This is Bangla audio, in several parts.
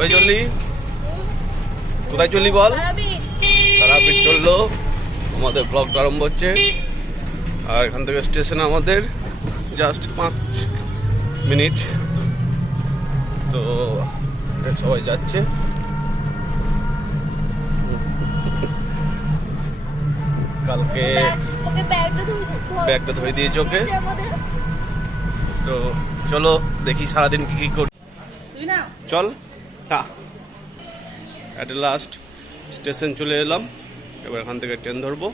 কোথায় চললি? কোথায় চললি বল? তারাপীঠ চললো। আমাদের ব্লগটা আরম্ভ হচ্ছে। আর এখান থেকে স্টেশন আমাদের জাস্ট 5 মিনিট। তো সবাই যাচ্ছে। কালকে ব্যাগটা ধরে দিয়েছে ওকে। তো চলো দেখি সারাদিন কি করি। চল। হ্যাঁ, একটা লাস্ট স্টেশন চলে এলাম। এবার এখান থেকে ট্রেন ধরবো।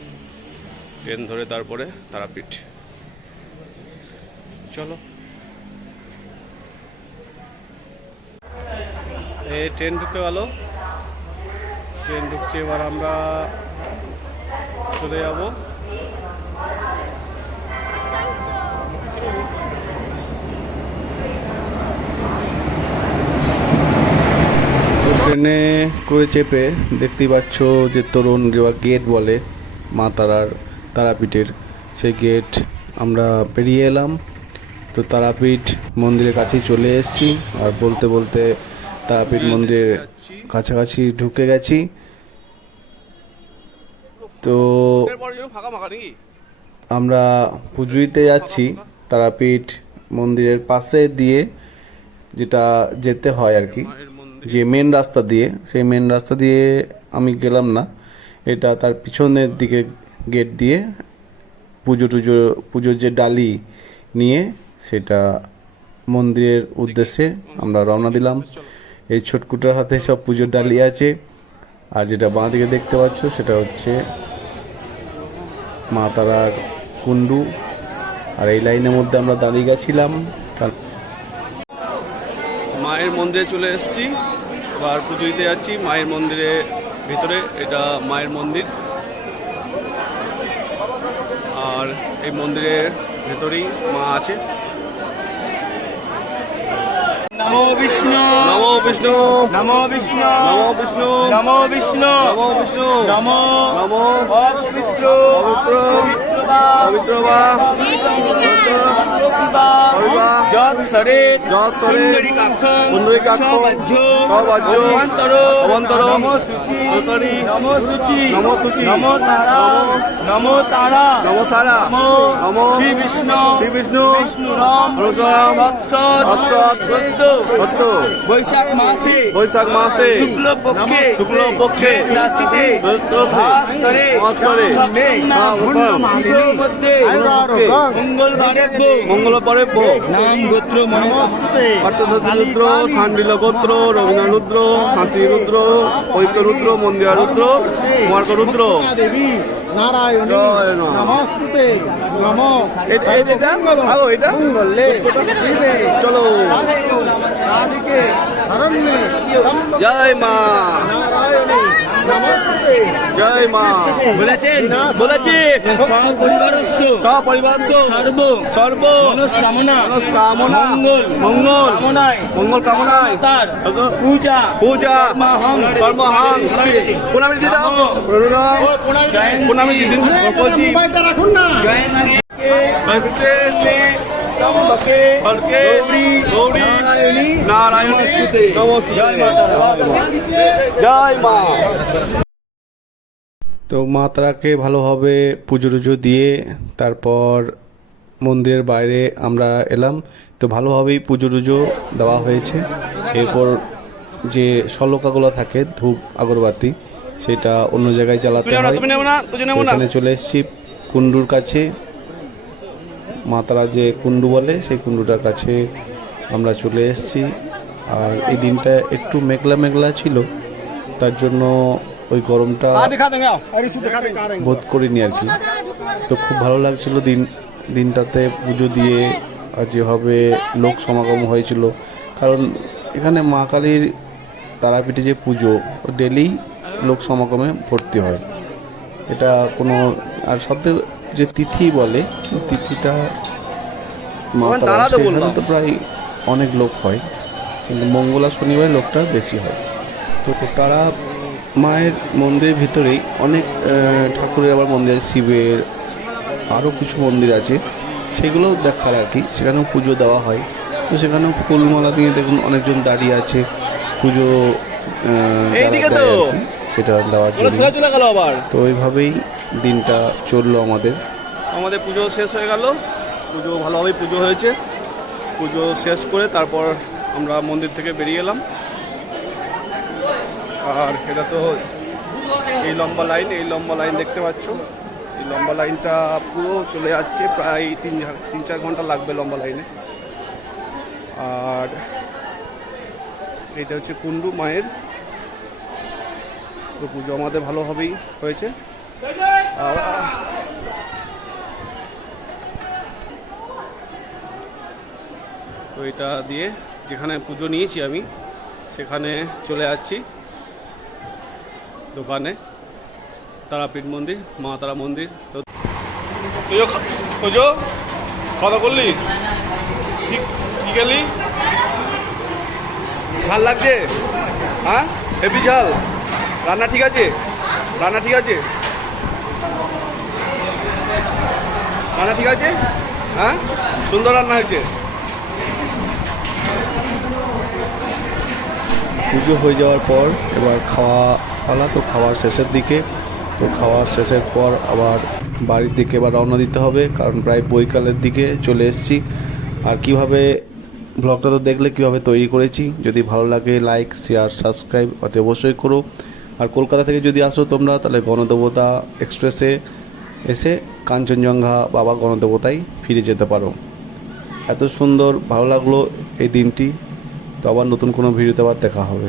ট্রেন ধরে তারপরে তারাপীঠ। চলো। এই ট্রেন ঢুকে গেল। ট্রেন ঢুকছে, এবার আমরা চলে যাব। ট্রেনে করে চেপে দেখতেই পাচ্ছ যে তরুণ গেট বলে মা তারার, তারাপীঠের সেই গেট আমরা পেরিয়ে এলাম। তো তারাপীঠ মন্দিরের কাছেই চলে এসেছি। আর বলতে বলতে তারাপীঠ মন্দিরের কাছাকাছি ঢুকে গেছি। তো আমরা পুজো দিতে যাচ্ছি তারাপীঠ মন্দিরের পাশে দিয়ে, যেটা যেতে হয় আর কি, যে মেন রাস্তা দিয়ে, সেই মেন রাস্তা দিয়ে আমি গেলাম না। এটা তার পিছনের দিকে গেট দিয়ে পুজোর যে ডালি নিয়ে সেটা মন্দিরের উদ্দেশ্যে আমরা রওনা দিলাম। এই ছোটকুটার হাতে সব পুজোর ডালি আছে। আর যেটা বাঁ দিকে দেখতে পাচ্ছ সেটা হচ্ছে মা তারার কুণ্ডু। আর এই লাইনের মধ্যে আমরা দাঁড়িয়ে গেছিলাম। মায়ের মন্দিরে চলে এসেছি। এবার পুজো দিতে যাচ্ছি মায়ের মন্দিরের ভিতরে। এটা মায়ের মন্দির। আর এই মন্দিরের ভেতরেই মা আছে। নমো বিষ্ণু, নমো বিষ্ণু, নমো বিষ্ণু, নমো বিষ্ণু, নমো বিষ্ণু, নমো বিষ্ণু, নমো নমো পবিত্র পবিত্র পবিত্র বা যৎ সরেত পুণ্ডরীকাক্ষং অবাঞ্চর অবান্তর নমো শুচি, নমো শুচি, নমো শুচি, নমো তারা, নমো তারা, নমো সারা, নমো শ্রী বিষ্ণু, শ্রী বিষ্ণু, বিষ্ণুরাম তৎসৎ ভক্ত। বৈশাখ মাসে, বৈশাখ মাসে শুক্লপক্ষে, শুক্লপক্ষে রাশিতে ভাস করে মধ্যে মঙ্গলবারে নাম গোত্র রুদ্র, শান্ডিল গোত্র, রবীন্দ্র রুদ্র, হাসি রুদ্র, পবিত্র রুদ্র, মন্দিরা রুদ্র, মার্গ রুদ্র। চলো। জয় মা, জয় মা। বলেছেন সপরিবার সর্ব মনস্কামনা মঙ্গল মঙ্গল মঙ্গল কামনায় তার পূজা কর্মহাং প্রণামী দিতে দাও। প্রণামী রাখুন না। জয় মা। তো মা তারাকে ভালোভাবে পুজো টুজো দিয়ে তারপর মন্দিরের বাইরে আমরা এলাম। তো ভালোভাবেই পুজো টুজো দেওয়া হয়েছে। এরপর যে শলকাগুলো থাকে ধূপ আগরবাতি, সেটা অন্য জায়গায় জ্বালাতে হয়। এখানে চলে এসেছি কুণ্ডুর কাছে। মা তারা যে কুণ্ডু বলে সেই কুণ্ডুটার কাছে আমরা চলে এসেছি। আর এই দিনটা একটু মেঘলা মেঘলা ছিল, তার জন্য ওই গরমটা বোধ করিনি আর কি। তো খুব ভালো লাগছিল দিনটাতে পুজো দিয়ে। আর যেভাবে লোক সমাগম হয়েছিল, কারণ এখানে মা কালীর তারাপীঠে যে পুজো ডেলি লোক সমাগমে ভর্তি হয়। এটা কোনো আর সবথেকে যে তিথি বলে, সেই তিথিটা মা তারা, সেখানে তো প্রায় অনেক লোক হয়, কিন্তু মঙ্গল আর শনিবার লোকটা বেশি হয়। তো তারা মায়ের মন্দিরের ভিতরেই অনেক ঠাকুরের আবার মন্দির আছে, শিবের আরও কিছু মন্দির আছে, সেগুলোও দেখার আর কি। সেখানেও পুজো দেওয়া হয়। তো সেখানেও ফুলমালা নিয়ে দেখুন অনেকজন দাঁড়িয়ে আছে। পুজো যারা এইদিকে দেয় তো। আর কি, সেটা দেওয়ার ওরা জন্য। সোজা চলে গেল আবার। তো ওইভাবেই দিনটা চললো আমাদের। আমাদের পুজো শেষ হয়ে গেল, পুজো ভালোভাবেই পুজো হয়েছে। পুজো শেষ করে তারপর আমরা মন্দির থেকে বেরিয়ে এলাম। আর এটা তো এই লম্বা লাইন, এই লম্বা লাইন দেখতে পাচ্ছ, এই লম্বা লাইনটা পুরো চলে যাচ্ছে, প্রায় 3-4 ঘন্টা লাগবে লম্বা লাইনে। আর এটা হচ্ছে কুণ্ডু মায়ের। তো পুজো আমাদের ভালোভাবেই হয়েছে। আর তো এটা দিয়ে যেখানে পুজো নিয়েছি আমি সেখানে চলে যাচ্ছি দোকানে, তারাপীঠ মন্দির, মা তারা মন্দির। তো পুজো কথা করলি, কি গেলি? ঝাল লাগছে? হ্যাঁ, হেভি ঝাল। রান্না ঠিক আছে? রান্না ঠিক আছে? রান্না ঠিক আছে? হ্যাঁ, সুন্দর রান্না হয়েছে। পুজো হয়ে যাওয়ার পর এবার খাওয়া পালা। তো খাওয়ার শেষের দিকে, তো খাওয়ার শেষের পর আবার বাড়ির দিকে এবার রওনা দিতে হবে, কারণ প্রায় বৈকালের দিকে চলে এসেছি। আর কিভাবে ব্লগটা তো দেখলে কীভাবে তৈরি করেছি। যদি ভালো লাগে লাইক, শেয়ার, সাবস্ক্রাইব অতি অবশ্যই করো। আর কলকাতা থেকে যদি আসো তোমরা, তাহলে গণদেবতা এক্সপ্রেসে এসে কাঞ্চনজঙ্ঘা বাবা গণদেবতায় ফিরে যেতে পারো। এত সুন্দর ভালো লাগলো এই দিনটি। তো আবার নতুন কোনো ভিডিওতে আবার দেখা হবে।